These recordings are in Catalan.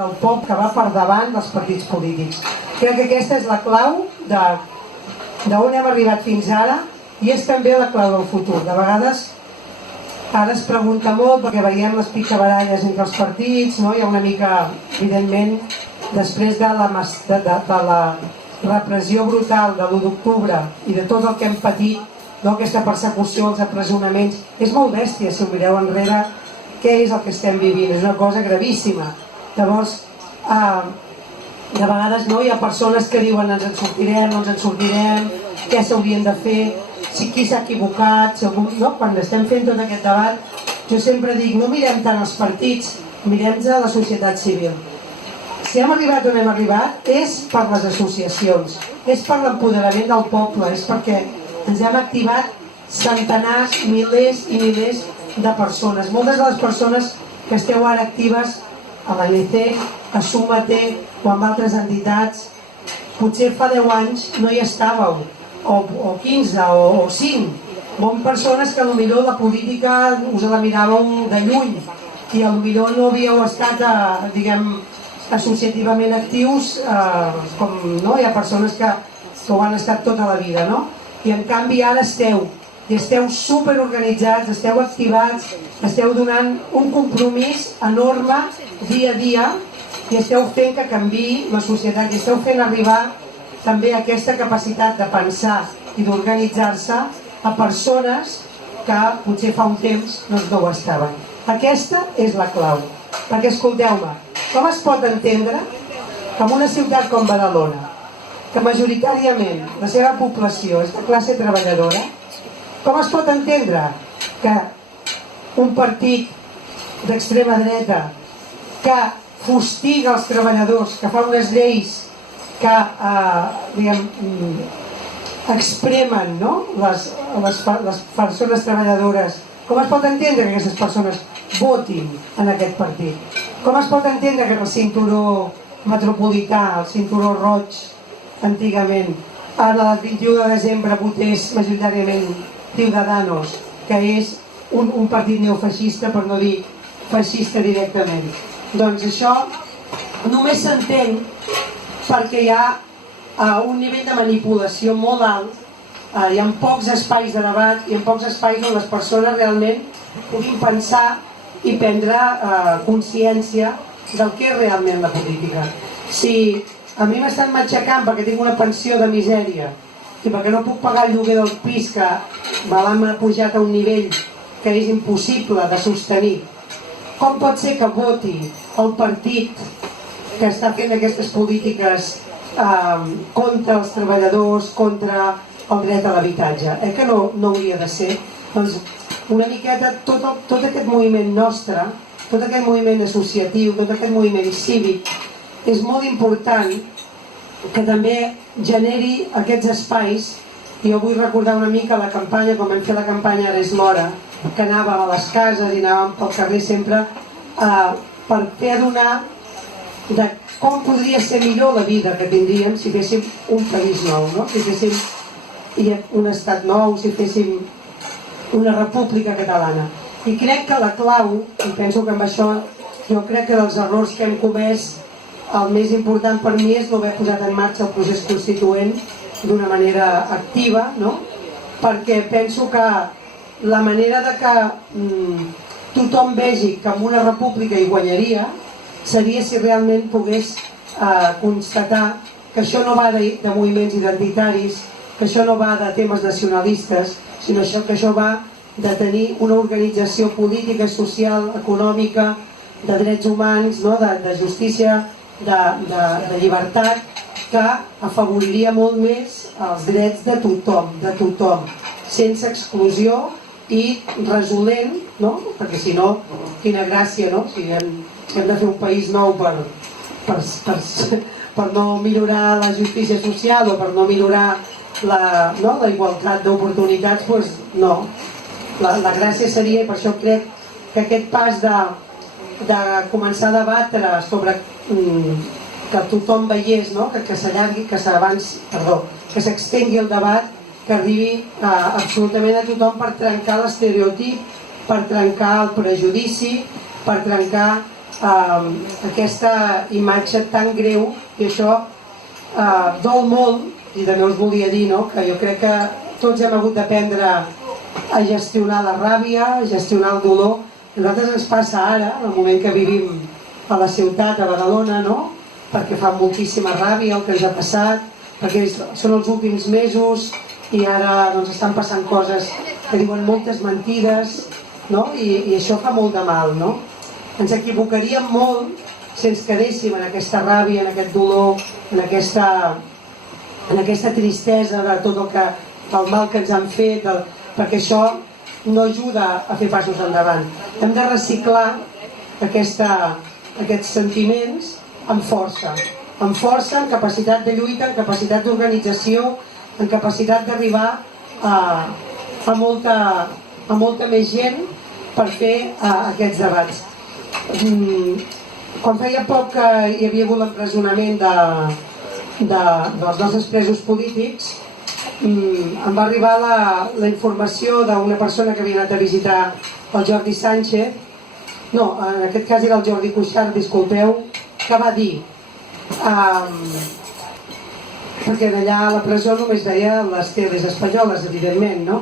del poble que va per davant dels partits polítics. Crec que aquesta és la clau d'on hem arribat fins ara i és també la clau del futur. De vegades ara es pregunta molt perquè veiem les picabaralles entre els partits, no? Hi ha una mica, evidentment, després de la repressió brutal de l'1 d'octubre i de tot el que hem patit, no? Aquesta persecució, els empresonaments, és molt bèstia si ho mireu enrere què és el que estem vivint, és una cosa gravíssima. Llavors, de vegades no, hi ha persones que diuen ens en sortirem, no ens en sortirem, què s'haurien de fer, qui s'ha equivocat, no? Quan estem fent tot aquest debat, jo sempre dic, no mirem tant els partits, mirem a la societat civil. Si hem arribat on hem arribat és per les associacions, és per l'empoderament del poble, és perquè ens hem activat centenars, milers i milers de persones. Moltes de les persones que esteu ara actives a l'ANC, a SUMAT o amb altres entitats, potser fa 10 anys no hi estàveu, o 15 o 5. Bon persones que potser la política us la miràveu de lluny i potser no havíeu estat, diguem, associativament actius, com no? Hi ha persones que ho han estat tota la vida, no? I en canvi ara esteu superorganitzats, esteu activats, esteu donant un compromís enorme dia a dia i esteu fent que canviï la societat i esteu fent arribar també aquesta capacitat de pensar i d'organitzar-se a persones que potser fa un temps no ho estaven. Aquesta és la clau, perquè escolteu-me, com es pot entendre que en una ciutat com Badalona, que majoritàriament la seva població és de classe treballadora, com es pot entendre que un partit d'extrema dreta que fustiga els treballadors, que fa unes lleis que expremen, no? les persones treballadores, com es pot entendre que aquestes persones votin en aquest partit? Com es pot entendre que el cinturó metropolità, el cinturó roig, antigament, el 21 de desembre votés majoritàriament Ciudadanos, que és un partit neofeixista, per no dir feixista directament? Doncs això només s'entén perquè hi ha un nivell de manipulació molt alt, hi ha pocs espais de debat, hi ha pocs espais on les persones realment puguin pensar i prendre consciència del que és realment la política. Si a mi m'estan matxacant perquè tinc una pensió de misèria i perquè no puc pagar el lloguer del pis que me l'han pujat a un nivell que és impossible de sostenir, com pot ser que voti el partit que està fent aquestes polítiques contra els treballadors, contra el dret a l'habitatge? Que no hauria de ser? Doncs una miqueta tot aquest moviment nostre, tot aquest moviment associatiu, tot aquest moviment cívic, és molt important que també generi aquests espais. Jo vull recordar una mica la campanya, com vam fer la campanya Ara és l'hora, que anàvem a les cases i anàvem pel carrer sempre per fer adonar de com podria ser millor la vida que tindríem si féssim un país nou, no? Si féssim un estat nou, si féssim una república catalana. I crec que la clau, i penso que amb això, jo crec que dels errors que hem comès, el més important per mi és no haver posat en marxa el procés constituent d'una manera activa, no? Perquè penso que la manera de que tothom vegi que en una república hi guanyaria seria si realment pogués constatar que això no va de moviments identitaris, que això no va de temes nacionalistes, sinó que això va de tenir una organització política, social, econòmica, de drets humans, no? de justícia, de llibertat, que afavoriria molt més els drets de tothom, sense exclusió i resolent, no? Perquè si no, quina gràcia, no? Si hem de fer un país nou per no millorar la justícia social o per no millorar la igualtat d'oportunitats, doncs no. La gràcia seria, i per això crec que aquest pas de començar a debatre sobre que tothom veiés, que s'allargui, que s'extengui el debat, que arribi absolutament a tothom per trencar l'estereotip, per trencar el prejudici, per trencar aquesta imatge tan greu, i això dol molt, i també us volia dir, no?, que jo crec que tots hem hagut d'aprendre a gestionar la ràbia, a gestionar el dolor. A nosaltres ens passa ara, en el moment que vivim a la ciutat, a Badalona, no?, perquè fa moltíssima ràbia el que ens ha passat, perquè són els últims mesos i ara doncs, estan passant coses que diuen moltes mentides, no?, i això fa molt de mal, no? Ens equivocaríem molt si ens quedéssim en aquesta ràbia, en aquest dolor, en aquesta tristesa de tot el mal que ens han fet, perquè això no ajuda a fer passos endavant. Hem de reciclar aquests sentiments amb força, en capacitat de lluita, en capacitat d'organització, en capacitat d'arribar a molta més gent per fer aquests debats. Quan feia poc que hi havia hagut l'empresonament dels nostres presos polítics, em va arribar la informació d'una persona que havia anat a visitar el Jordi Sánchez, no, en aquest cas era el Jordi Cuixart, disculpeu, que va dir, perquè allà a la presó només veia les teles espanyoles, evidentment, no?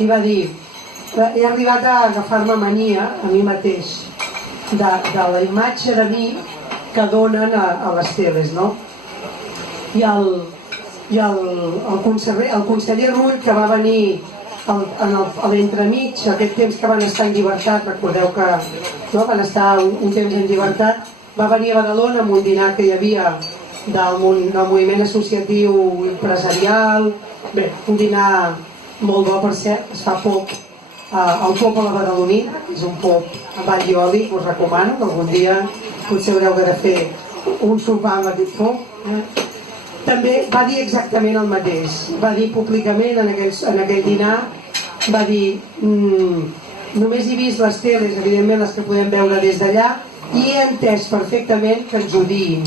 I va dir, he arribat a agafar-me mania a mi mateix de la imatge de mi que donen a les teles, no? I el conseller Rull, que va venir a l'entremig, aquest temps que van estar en llibertat, recordeu que van estar un temps en llibertat, va venir a Badalona amb un dinar que hi havia del moviment associatiu empresarial, bé, un dinar molt bo, per cert, es fa poc al pop a la Badalonina, és un pop amb all i oli, us recomano, que algun dia potser haureu de fer un sopar amb aquest pop. També va dir exactament el mateix, va dir públicament en aquell dinar, va dir, només he vist les teles, evidentment les que podem veure des d'allà, i he entès perfectament que ens odiïn.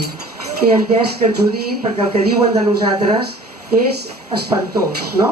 He entès que ens odiïn perquè el que diuen de nosaltres és espantós, no?